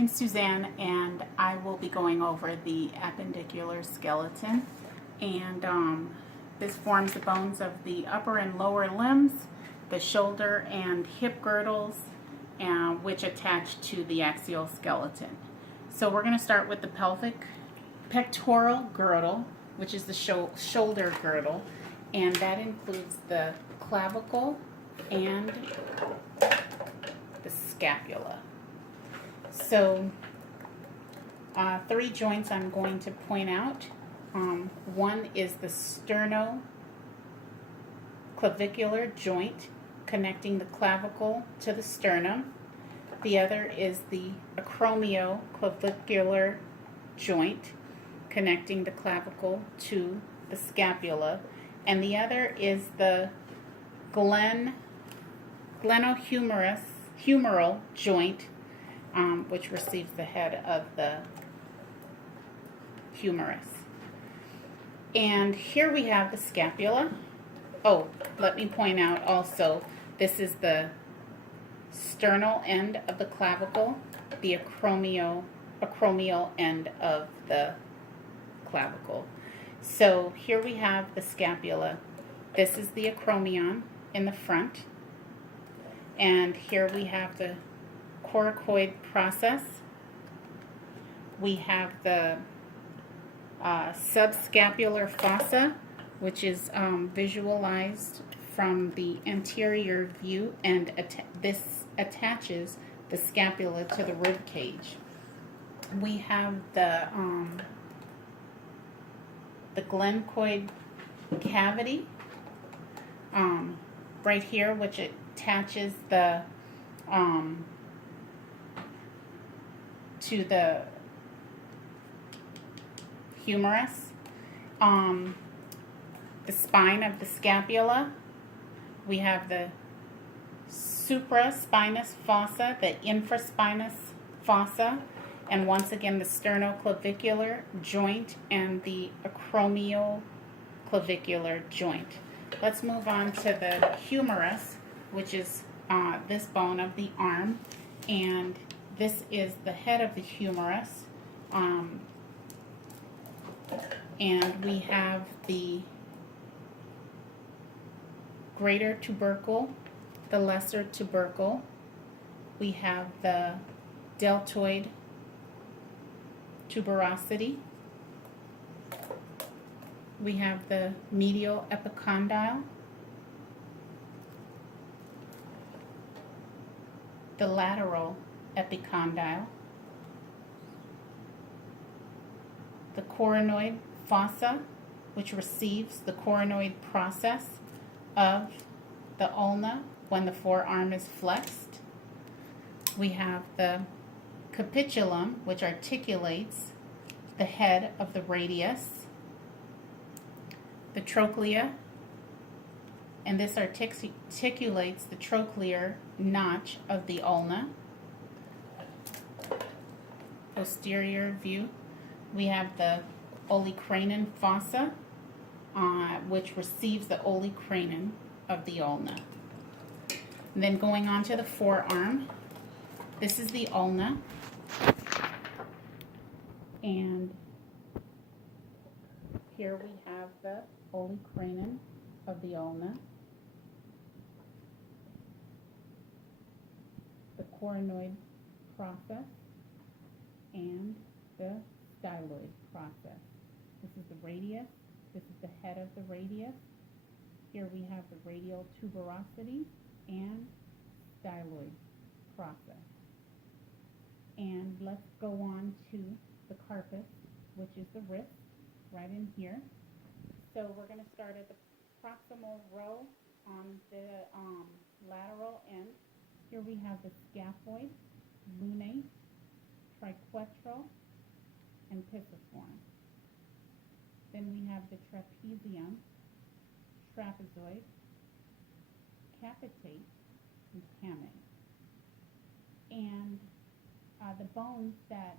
name's Suzanne, and I will be going over the appendicular skeleton. And this forms the bones of the upper and lower limbs, the shoulder and hip girdles, which attach to the axial skeleton. So we're going to start with the pelvic pectoral girdle, which is the shoulder girdle, and that includes the clavicle and the scapula. So three joints I'm going to point out. One is the sternoclavicular joint connecting the clavicle to the sternum. The other is the acromioclavicular joint connecting the clavicle to the scapula. And the other is the glenohumeral joint, which receives the head of the humerus. And here we have the scapula. Oh, let me point out also, this is the sternal end of the clavicle, the acromial end of the clavicle. So here we have the scapula. This is the acromion in the front. And here we have the coracoid process. We have the subscapular fossa, which is visualized from the anterior view, and this attaches the scapula to the rib cage. We have the glenoid cavity right here, which attaches the to the humerus. The spine of the scapula. We have the supraspinous fossa, the infraspinous fossa, and once again the sternoclavicular joint and the acromioclavicular joint. Let's move on to the humerus, which is this bone of the arm, and this is the head of the humerus. And we have the greater tubercle, the lesser tubercle. We have the deltoid tuberosity. We have the medial epicondyle, the lateral epicondyle, the coronoid fossa, which receives the coronoid process of the ulna when the forearm is flexed. We have the capitulum, which articulates the head of the radius, the trochlea, and this articulates the trochlear notch of the ulna. Posterior view, we have the olecranon fossa, which receives the olecranon of the ulna. And then going on to the forearm, this is the ulna, and here we have the olecranon of the ulna, the coronoid process, and the styloid process. This is the radius. This is the head of the radius. Here we have the radial tuberosity and styloid process. And let's go on to the carpus, which is the wrist, right in here. So we're going to start at the proximal row on the lateral end. Here we have the scaphoid, lunate, triquetral, and pisiform. Then we have the trapezium, trapezoid, capitate, and camate. And the bones that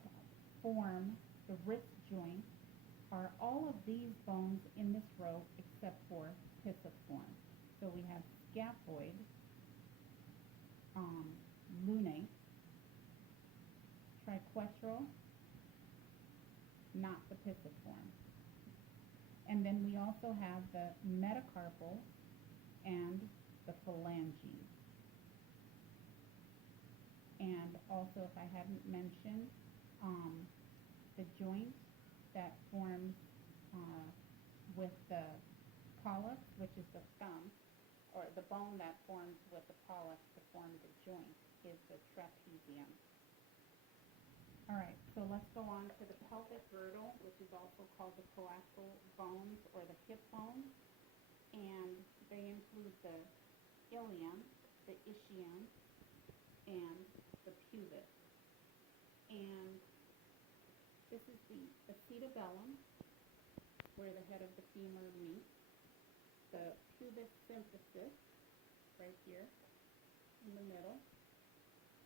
form the wrist joint are all of these bones in this row except for pisiform. So we have scaphoid, lunate, triquetral, not the pisiform. And then we also have the metacarpal and the phalanges. And also, if I hadn't mentioned, the joint that forms with the pollex, which is the thumb, or the bone that forms with the pollex to form the joint, is the trapezium. All right, so let's go on to the pelvic girdle, which is also called the coaxial bones or the hip bones, and they include the ilium, the ischium, and the pubis. And this is the acetabellum, where the head of the femur meets, the pubis symphysis, right here in the middle.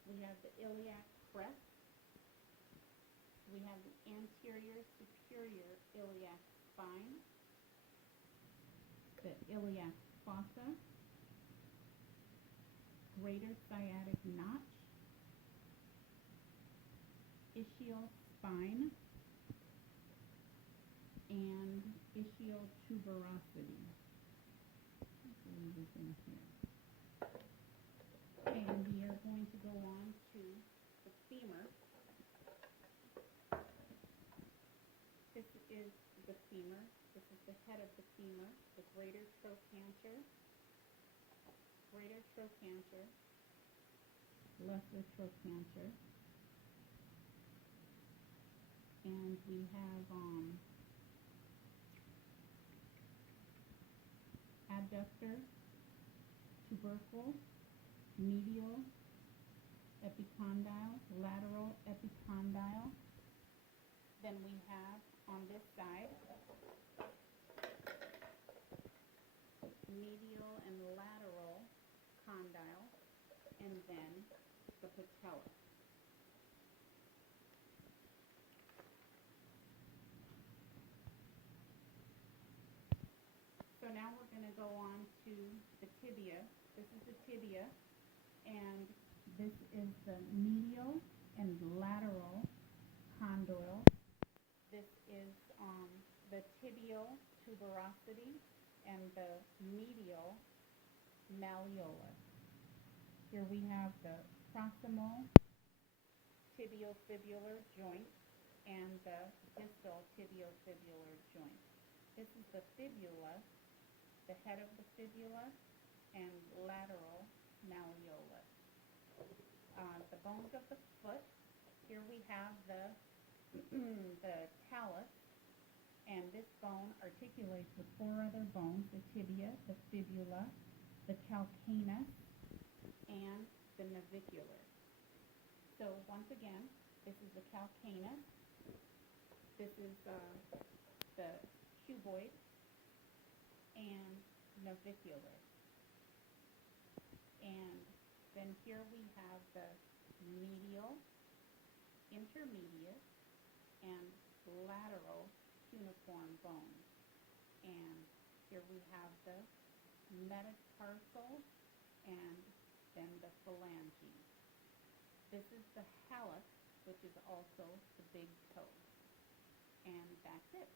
We have the iliac crest. We have the anterior superior iliac spine, the iliac fossa, greater sciatic notch, ischial spine, and ischial tuberosity. Leave this in here. And we are going to go on to the femur. This is the femur. This is the head of the femur, the greater trochanter, lesser trochanter. And we have adductor, tubercle, medial epicondyle, lateral epicondyle. Then we have on this side medial and lateral condyle, and then the patella. So now we're going to go on to the tibia. This is the tibia, and this is the medial and lateral condyle. This is the tibial tuberosity and the medial malleolus. Here we have the proximal tibiofibular joint and the distal tibiofibular joint. This is the fibula, the head of the fibula, and lateral malleolus. The bones of the foot. Here we have the talus, and this bone articulates with four other bones: the tibia, the fibula, the calcaneus, and the navicular. So once again, this is the calcaneus. This is the cuboid and navicular. And then here we have the medial, intermediate, and lateral cuneiform bones. And here we have the metatarsal and then the phalanges. This is the hallux, which is also the big toe. And that's it.